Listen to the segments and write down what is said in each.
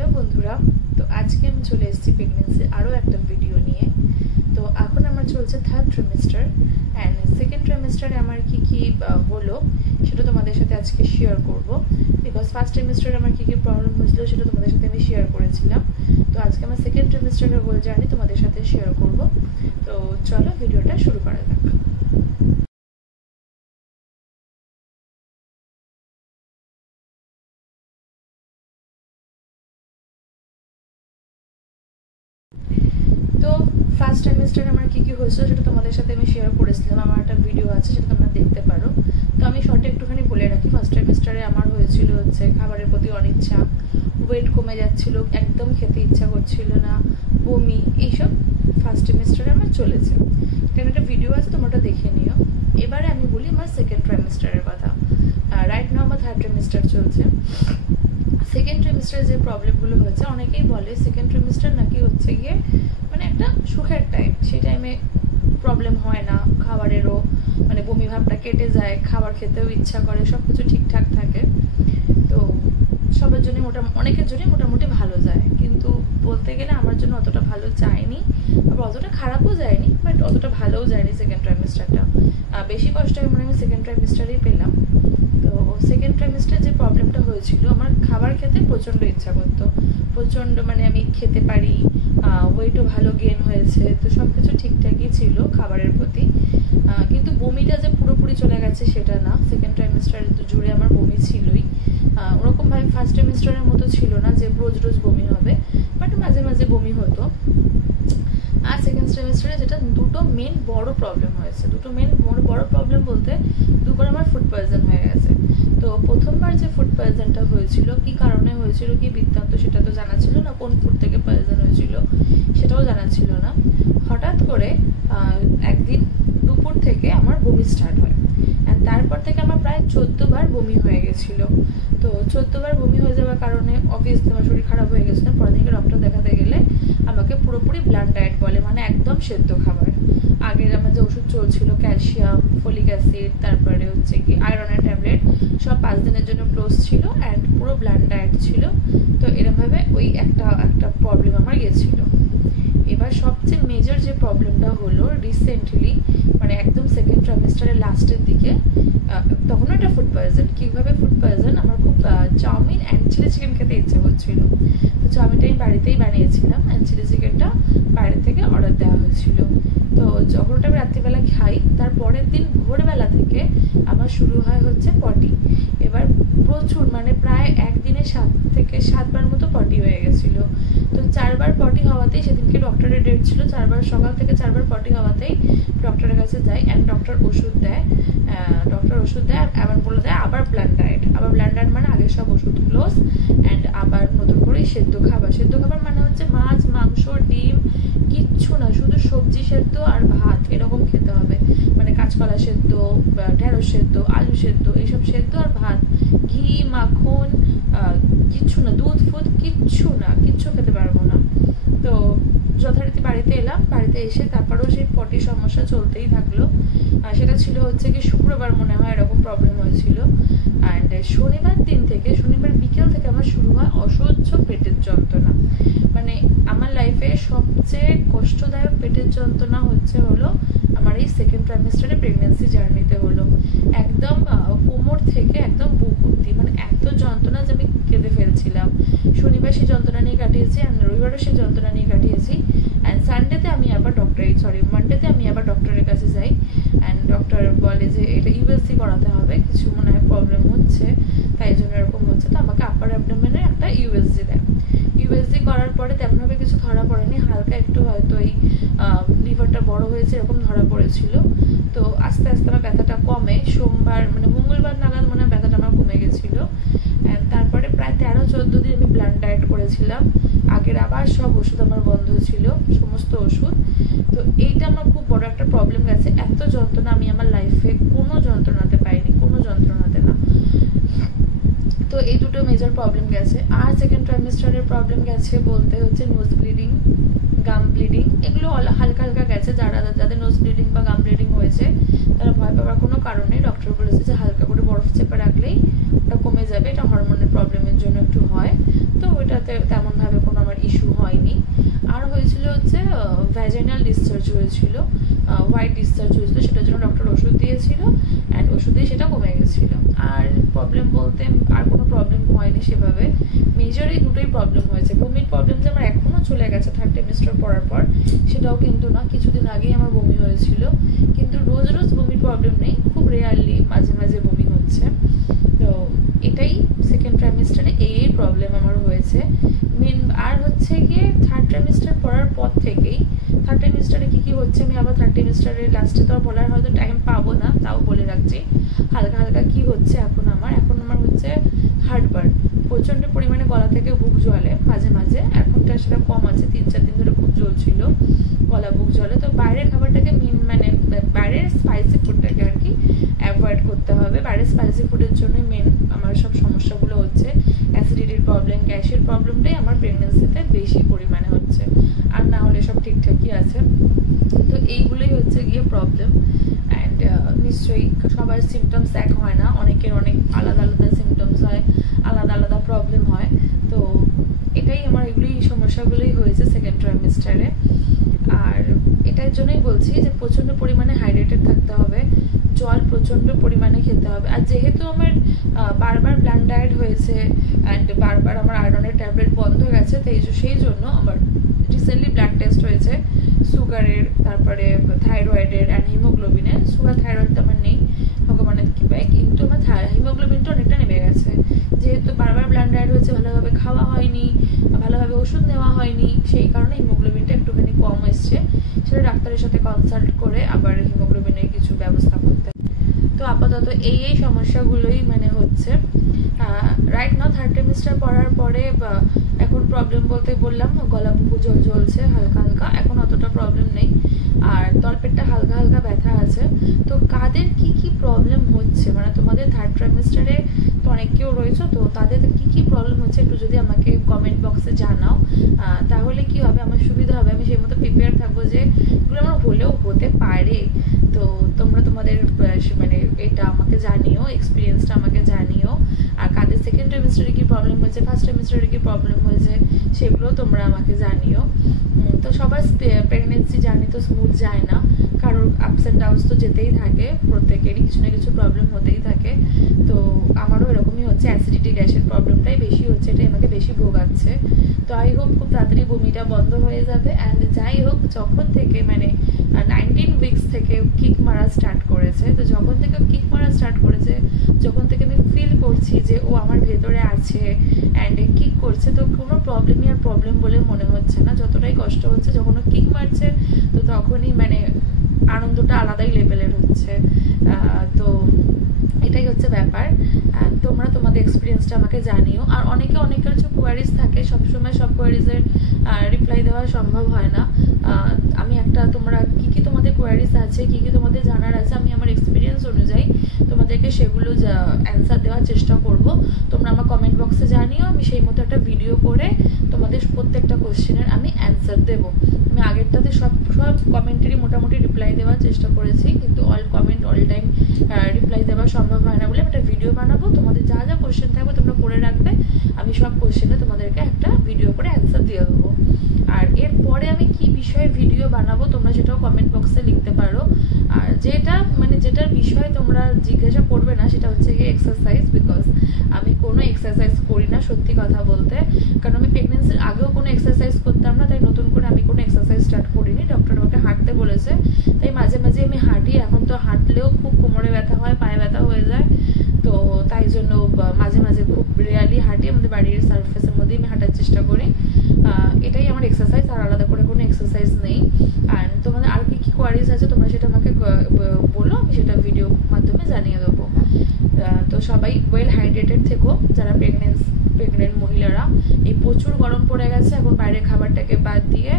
Hello বন্ধুরা, তো আজকে আমি চলে এসেছি প্রেগনেন্সির আরও একটা ভিডিও নিয়ে। তো এখন আমার চলছে থার্ড ট্রিমেস্টার অ্যান্ড সেকেন্ড ট্রিমেস্টারে আমার কি হলো সেটা তোমাদের সাথে আজকে শেয়ার করব। বিকজ ফার্স্ট ট্রিমেস্টারে আমার কি প্রবলেম হয়েছিল সেটা তোমাদের সাথে আমি শেয়ার করেছিলাম। তো আজকে আমার সেকেন্ড ট্রিমেস্টারের হোল জার্নি তোমাদের সাথে শেয়ার করব। তো চলো ভিডিওটা শুরু করা যাক। তো ফার্স্ট ট্রাইমেস্টারে আমার কি হয়েছিল সেটা তোমাদের সাথে আমি শেয়ার করেছিলাম, আমার একটা ভিডিও আছে সেটা তোমরা দেখতে পারো। তো আমি শর্টে একটুখানি বলে রাখি, ফার্স্ট ট্রাইমেস্টারে আমার হয়েছিল হচ্ছে খাবারের প্রতি অনিচ্ছা, ওয়েট কমে যাচ্ছিল, একদম খেতে ইচ্ছা করছিল না, বমি, এইসব ফার্স্ট ট্রাইমেস্টারে আমার চলেছে। এখানে একটা ভিডিও আছে, তোমরা ওটা দেখে নিও। এবারে আমি বলি আমার সেকেন্ড ট্রাইমেস্টারের কথা। রাইট নাও আমার থার্ড ট্রাইমেস্টার চলছে। সেকেন্ড ট্রিমেস্টারে যে প্রবলেমগুলো হয়েছে, অনেকেই বলে সেকেন্ড ট্রিমেস্টার নাকি হচ্ছে গিয়ে মানে একটা সুখের টাইম, সেই টাইমে প্রবলেম হয় না, খাবারেরও মানে বমি ভাবটা কেটে যায়, খাবার খেতেও ইচ্ছা করে, সব কিছু ঠিকঠাক থাকে। তো সবার জন্য অনেকের জন্যই মোটামুটি ভালো যায়, কিন্তু বলতে গেলে আমার জন্য অতটা ভালো যায়নি, আবার অতটা খারাপও যায়নি, বাট অতটা ভালোও যায়নি সেকেন্ড ট্রাইমেস্টারটা। বেশি কষ্ট আমি মনে হয় সেকেন্ড ট্রাইমেস্টারেই পেলাম। তো সেকেন্ড ট্রাইমেস্টার যে প্রবলেমটা হয়েছিল, আমার খাবার খেতে প্রচণ্ড ইচ্ছা করতো, প্রচণ্ড মানে আমি খেতে পারি, ওয়েটও ভালো গেন হয়েছে, তো সব কিছু ঠিকঠাকই ছিল খাবারের প্রতি। কিন্তু বমিটা যে পুরোপুরি চলে গেছে সেটা না, সেকেন্ড ট্রাইমেস্টার জুড়ে আমার বমি ছিলই। ওরকমভাবে ফার্স্ট ট্রাইমেস্টারের মতো ছিল না যে রোজ রোজ বমি হবে, বাট মাঝে মাঝে বমি হতো। আর সেকেন্ড ট্রাইমেস্টারে যেটা দুটো মেন বড় প্রবলেম হয়েছে, বড় প্রবলেম বলতে দুবার আমার ফুড পয়জন হয়ে গেছে। তো প্রথমবার যে ফুড পয়জনটা হয়েছিল, কি কারণে হয়েছিল, কি বৃত্তান্ত, সেটা তো জানা ছিল না, কোন ফুড থেকে পয়জন হয়েছিল সেটাও জানা ছিল না। হঠাৎ করে একদিন দুপুর থেকে আমার বমি স্টার্ট হয়, অ্যান্ড তারপর থেকে আমার প্রায় 14 বার বমি হয়ে গেছিলো। তো 14 বার বমি হয়ে যাওয়ার কারণে অবভিয়াসলি আমার শরীর খারাপ হয়ে গেছিলো। পরের দিনকে ডক্টর দেখাতে গেলে আমাকে পুরোপুরি ব্লাড ডায়েট বলে, মানে একদম সেদ্ধ খাবার। আগের আমার যে ওষুধ চলছিল, ক্যালসিয়াম, ফলিক অ্যাসিড, তারপরে হচ্ছে কি আয়রনের ট্যাবলেট, সব 5 দিনের জন্য ক্লোজ ছিল, অ্যান্ড পুরো ব্লাড ডায়েট ছিল। তো এরমভাবে ওই একটা প্রবলেম আমার গেছিলো। এবার সবচেয়ে মেজর যে প্রবলেমটা হলো রিসেন্টলি, মানে একদম সেকেন্ড ট্রাইমেস্টারের লাস্টের দিকে, তখন একটা ফুড পয়জন। কীভাবে ফুড পয়জন, আমার খুব চাউমিন অ্যান্ড চিলি চিকেন খেতে ইচ্ছা করছিল। তো চাউমিনটা আমি বাড়িতেই বানিয়েছিলাম, অ্যান্ড চিলি চিকেনটা বাইরে থেকে অর্ডার দেওয়া হয়েছিল। তো যখন ওটা আমি রাত্রিবেলা খাই, তার পরের দিন ভোরবেলা থেকে আমার শুরু হয় হচ্ছে পটি। এবার প্রচুর, মানে প্রায় একদিনে 7 থেকে 7 বার মতো পটি হয়ে গেছিলো। তো 4 বার পটি হওয়াতেই, সেদিনকে ডক্টরের ডেট ছিল, 4 বার সকাল থেকে 4 বার পটি হওয়াতেই ডক্টরের কাছে যাই, অ্যান্ড ডক্টর ওষুধ দেয়, আবার বলে দেয় আবার ব্লাড ডায়েট। আবার ব্লাড ডায়েট মানে আগের সব ওষুধ ক্লোজ, অ্যান্ড আবার নতুন করে সেদ্ধ খাবার মানে হচ্ছে মাছ, মাংস, ডিম কিচ্ছু না, শুধু সবজি সেদ্ধ আর ভাত এরকম খেতে হবে। মানে কাঁচকলা সেদ্ধ, ঢেঁড়স সেদ্ধ, আলু সেদ্ধ, এইসব সেদ্ধ আর ভাত, ঘি, মাখন, কিচ্ছু না, দুধ ফুদ কিচ্ছু খেতে পারবো না। তো যথারীতি বাড়িতে এলাম, বাড়িতে এসে তারপরেও সেই পটির সমস্যা চলতেই থাকলো। সেটা ছিল হচ্ছে কি শুক্রবার মনে হয় এরকম প্রবলেম হয়েছিল, অ্যান্ড শনিবার বিকেল থেকে আমার শুরু হয় অসহ্য পেটের যন্ত্রণা। মানে আমার লাইফে সবচেয়ে কষ্টদায়ক পেটের যন্ত্রণা হলো আমার এই সেকেন্ড ট্রাইমেস্টারে প্রেগনেন্সি জার্নিতে হলো। একদম কোমর থেকে একদম বুক অব্দি, মানে এত যন্ত্রণা যে আমি কেঁদে ফেলছিলাম। শনিবার সেই যন্ত্রণা নিয়ে কাটিয়েছি, অ্যান্ড রবিবারও সেই যন্ত্রণা নিয়ে কাটিয়েছি, অ্যান্ড মানডেতে আমি আবার ডক্টরের কাছে যাই, অ্যান্ড ডক্টর বলে যে এটা ইউএসজি করাতে হবে, কিছু মনে হয় প্রবলেম হচ্ছে, তাই জন্য এরকম হচ্ছে। তো আমাকে আপার অ্যাবডোমেনে একটা ইউএসজি দেয়। ইউএসজি করার পরে তেমনভাবে কিছু ধরা পড়েনি, হালকা একটু হয়তো এই লিভারটা বড় হয়েছে এরকম ধরা পড়েছিল। তো আস্তে আস্তে আমার ব্যথাটা কমে, সোমবার মানে মঙ্গলবার নাগাদ মনে হয় ব্যথাটা আমার কমে গেছিলো। তারপরে প্রায় 13-14 দিন আমি ব্লাড ডায়েট করেছিলাম। আগের আবার সব ওষুধ আমার বন্ধ ছিল, সমস্ত ওষুধ। তো এইটা আমার খুব বড় একটা প্রবলেম গেছে। এত যন্ত্রণা আমি আমার লাইফে কোনো যন্ত্রণাতে পাইনি, কোনো যন্ত্রণাতে না। তো এই দুটো মেজর প্রবলেম গেছে। আর সেকেন্ড ট্রাইমেস্টারের প্রবলেম গেছে বলতে হচ্ছে নোজ ব্লিডিং। গাম ব্লিডিং, এগুলো হালকা হালকা গেছে। যাদের নোজ ব্লিডিং বা গাম ব্লিডিং হয়েছে তারা ভয় পাওয়ার কোনো কারণ নেই। ডক্টর বলেছে যে হালকা করে বরফ চেপে রাখলেই ওটা কমে যাবে, এটা হরমোনের প্রবলেমের জন্য একটু হয়। তো ওইটাতে তেমনভাবে কোনো আমার ইস্যু হয়নি। আর হয়েছিল হচ্ছে ভ্যাজাইনাল ডিসচার্জ হয়েছিল, হোয়াইট ডিসচার্জ হয়েছিল, সেটার জন্য ডক্টর ওষুধ দিয়েছিল অ্যান্ড ওষুধ দিয়ে সেটা কমে গেছিলো। আর প্রবলেম বলতে আর কোনো প্রবলেম হয়নি সেভাবে। মেজর এই দুটোই প্রবলেম হয়েছে। বমির প্রবলেম যে আমার এখনও চলে গেছে থার্ড ট্রাইমেস্টার পড়ার পর সেটাও কিন্তু না, কিছুদিন আগেই আমার বমি হয়েছিল। কিন্তু রোজ রোজ বমির প্রবলেম নেই, খুব রেয়ারলি মাঝে মাঝে বমি হচ্ছে। তো এটাই সেকেন্ড ট্রাইমেস্টারে এই প্রবলেম আমার হয়েছে মেন। আর হচ্ছে গিয়ে থার্ড ট্রাইমেস্টার পড়ার পর থেকেই থার্ড ট্রাইমেস্টারে কী হচ্ছে আমি আবার থার্ড ট্রাইমেস্টারের লাস্টে তো আর বলার হয়তো টাইম পাবো না, তাও বলে রাখছি হালকা হালকা কি হচ্ছে এখন আমার হচ্ছে হার্টবার্ন, প্রচণ্ড পরিমাণে গলা থেকে বুক জ্বলে মাঝে মাঝে। এখনটা সেটা কম আছে, 3-4 দিন ধরে খুব জ্বলছিল গলা বুক জ্বলে। তো বাইরের খাবারটাকে মানে বাইরের স্পাইসি ফুডটাকে আর কি অ্যাভয়েড করতে হবে। বাইরের স্পাইসি ফুডের জন্য মেন আমার সব সমস্যাগুলো হচ্ছে। অ্যাসিডিটির প্রবলেম, গ্যাসের প্রবলেমটাই আমার প্রেগনেন্সিতে বেশি পরিমাণে হচ্ছে, আর না হলে সব ঠিকঠাকই আছে। তো এইগুলোই হচ্ছে গিয়ে প্রবলেম। অ্যান্ড নিশ্চয়ই সবার সিমটমস এক হয় না, অনেকের অনেক আলাদা আলাদা সিমটমস হয়, আলাদা আলাদা প্রবলেম হয়। তো এটাই আমার এগুলোই সমস্যাগুলোই হয়েছে সেকেন্ড ট্রাইমেস্টারে। আর এটার জন্যই বলছি যে প্রচণ্ড পরিমাণে হাইড্রেটেড থাকতে হবে, জল প্রচণ্ড পরিমাণে খেতে হবে। আর যেহেতু আমার বারবার প্ল্যান ডায়েট হয়েছে অ্যান্ড বারবার আমার আয়রনের ট্যাবলেট বন্ধ গেছে, তো সেই জন্য আমার রিসেন্টলি ব্লাড টেস্ট হয়েছে সুগারের, তারপরে থাইরয়েডের অ্যান্ড হিমোগ্লোবিনের। সুগার থাইরয়েড তো আমার নেই ভগবানের কৃপায়, কিন্তু আমার হিমোগ্লোবিনটা অনেকটা নেমে গেছে। যেহেতু বারবার ব্লাড ডায়েট হয়েছে, ভালোভাবে খাওয়া হয়নি, ভালোভাবে ওষুধ নেওয়া হয়নি, সেই কারণে হিমোগ্লোবিনটা একটুখানি কম এসছে। সেটা ডাক্তারের সাথে কনসাল্ট করে আবার হিমোগ্লোবিনের কিছু ব্যবস্থা করতে। তো আপাতত এই সমস্যাগুলোই মানে হচ্ছে রাইট নাও। থার্ড ট্রাইমেস্টার পড়ার পরে এখন প্রবলেম বলতে বললাম গলা বুকু জ্বলছে হালকা হালকা, এখন অতটা প্রবলেম নেই। আর তলপেটটা হালকা হালকা ব্যথা আছে। তো কাদের কি প্রবলেম হচ্ছে, মানে তোমাদের থার্ড ট্রাইমেস্টারে তো অনেক কেউ রয়েছে, তো তাদের কি প্রবলেম হচ্ছে একটু যদি আমাকে কমেন্ট বক্সে জানাও, তাহলে কি হবে আমার সুবিধা হবে, আমি সেই মতো প্রিপেয়ার থাকবো যে এগুলো আমার হলেও হতে পারে। তো তোমরা তোমাদের মানে এটা আমাকে জানিও, এক্সপিরিয়েন্সটা আমাকে জানিও। আর কাদের সেকেন্ড ট্রাইমেস্টারে কি প্রবলেম হয়েছে, ফার্স্ট ট্রাইমেস্টারে কি প্রবলেম হয়েছে, সেগুলো তোমরা আমাকে জানিও। তো সবার প্রেগনেন্সি জার্নি তো স্মুথ যায় না, কারোর আপস অ্যান্ড ডাউনস তো যেতেই থাকে, প্রত্যেকেরই কিছু না কিছু প্রবলেম হতেই থাকে। তো আমারও এরকমই হচ্ছে, অ্যাসিডিটি গ্যাসের প্রবলেমটাই বেশি হচ্ছে, এটাই আমাকে বেশি ভোগাচ্ছে। তো আই হোপ খুব তাড়াতাড়ি বমিটা বন্ধ হয়ে যাবে। অ্যান্ড যাই হোক, যখন থেকে মানে 19 উইকস থেকে কিক মারা স্টার্ট করেছে, তো যখন থেকে কিক মারা স্টার্ট করেছে, যখন থেকে আমি ফিল করছি যে ও আমার ভেতরে আছে অ্যান্ড কিক করছে, তো কোনো প্রবলেমই আর প্রবলেম বলে মনে হচ্ছে না। যতটাই কষ্ট হচ্ছে যখন ও কিক মারছে, তো তখনই মানে আনন্দটা আলাদাই লেভেলের হচ্ছে। তো এটাই হচ্ছে ব্যাপার। তোমরা তোমাদের এক্সপিরিয়েন্সটা আমাকে জানিও। আর অনেকের কিছু কোয়ারিজ থাকে, সবসময় সব কোয়ারিজের রিপ্লাই দেওয়া সম্ভব হয় না। আমি তোমরা কি তোমাদের কোয়ারিজ আছে, কি তোমাদের জানার আছে, আমি আমার এক্সপিরিয়েন্স অনুযায়ী তোমাদেরকে সেগুলো অ্যান্সার দেওয়ার চেষ্টা করব। তোমরা আমার কমেন্ট বক্সে জানিও, আমি সেই মতো একটা ভিডিও করে তোমাদের প্রত্যেকটা কোশ্চেনের আমি অ্যান্সার দেবো। আমি আগেরটাতে সব কমেন্টেরই মোটামুটি রিপ্লাই দেওয়ার চেষ্টা করেছি, কিন্তু all comment all time reply দেওয়া সম্ভব হয় না বলে একটা ভিডিও বানাবো। তোমাদের যা যা কোশ্চেন থাকবে তোমরা করে রাখবে, আমি সব কোশ্চেনে তোমাদেরকে একটা ভিডিও করে অ্যান্সার দিয়ে দেবো। আর এরপরে আমি কি বিষয়ে ভিডিও বানাবো তোমরা সেটাও কমেন্ট বক্সে লিখতে পারো। আর যেটার বিষয়ে তোমরা জিজ্ঞাসা করবে না সেটা হচ্ছে গিয়ে এক্সারসাইজ, বিকজ আমি কোনো এক্সারসাইজ করি না সত্যি কথা বলতে। কারণ আমি প্রেগনেন্সির আগেও কোনো এক্সারসাইজ করতাম না, তাই নতুন করে আমি কোনো এক্সারসাইজ স্টার্ট করিনি। ডক্টর আমাকে হাঁটতে বলেছে, তাই মাঝে মাঝে আমি হাঁটি। এখন তো হাঁটলেও খুব কোমরে ব্যথা হয়, পায়ে ব্যথা হয়ে যায়, তো তাই জন্য মাঝে মাঝে খুব রিয়ালি হাঁটি। আমাদের বাড়ির সারফেসের মধ্যেই আমি হাঁটার চেষ্টা করি। এটাই আমার এক্সারসাইজ, আর আলাদা করে কোনো এক্সারসাইজ নেই। আর তোমাদের আর কি কোয়ারিজ আছে তোমরা সেটা আমাকে বলো, আমি সেটা ভিডিও মাধ্যমে জানিয়ে দেবো। তো সবাই ওয়েল হাইড্রেটেড থেকো, যারা প্রেগনেন্ট মহিলারা। এই প্রচুর গরম পড়ে গেছে, এখন বাইরের খাবারটাকে বাদ দিয়ে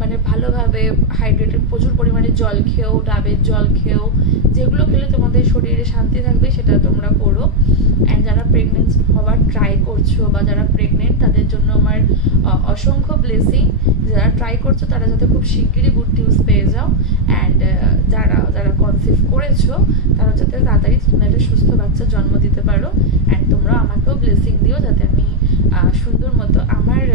মানে ভালোভাবে হাইড্রেটেড প্রচুর পরিমাণে জল খেও, ডাবের জল খেও, যেগুলো খেলে তোমাদের শরীরে শান্তি থাকবে সেটা তোমরা করো। অ্যান্ড যারা প্রেগনেন্ট হওয়ার ট্রাই করছো বা যারা প্রেগনেন্ট, তাদের জন্য আমার আমার অসংখ্য ব্লেসিং। যারা ট্রাই করছো তারা যাতে খুব শিগগিরই গুড নিউজ পেয়ে যাও, অ্যান্ড যারা কনসিভ করেছো তারা যাতে তাড়াতাড়ি একটা সুস্থ বাচ্চা জন্ম দিতে পারো। অ্যান্ড তোমরা আমাকেও ব্লেসিং দিও যাতে আমি সুন্দর মতো আমার